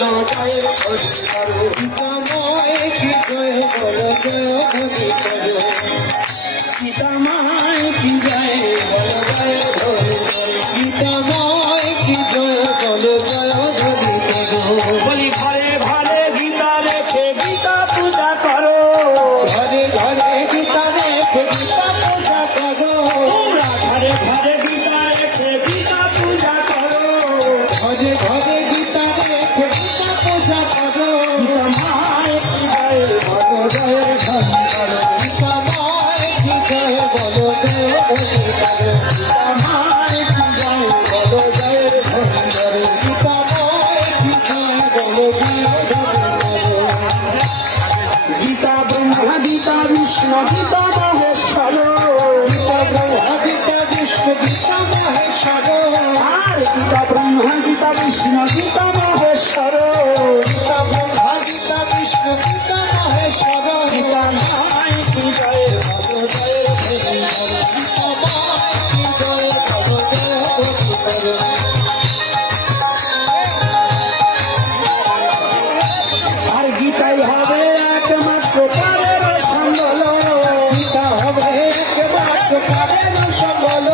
বল জয় গীতাময় কি জয় বল জয় ধরি কি জয় বল জয় গীতা রেখে গীতা পূজা করো। ঘরে ঘরে গীতা ব্রহ্মা, গীতা বিষ্ণু, গীতা মহেশ্বর। গীতা ব্রহ্মা, গীতা বিষ্ণু, গীতা মহেশ্বর। আর গীতা ব্রহ্মা, গীতা বিষ্ণু, গীতা মহেশ্বর। পাবে না সম্বল।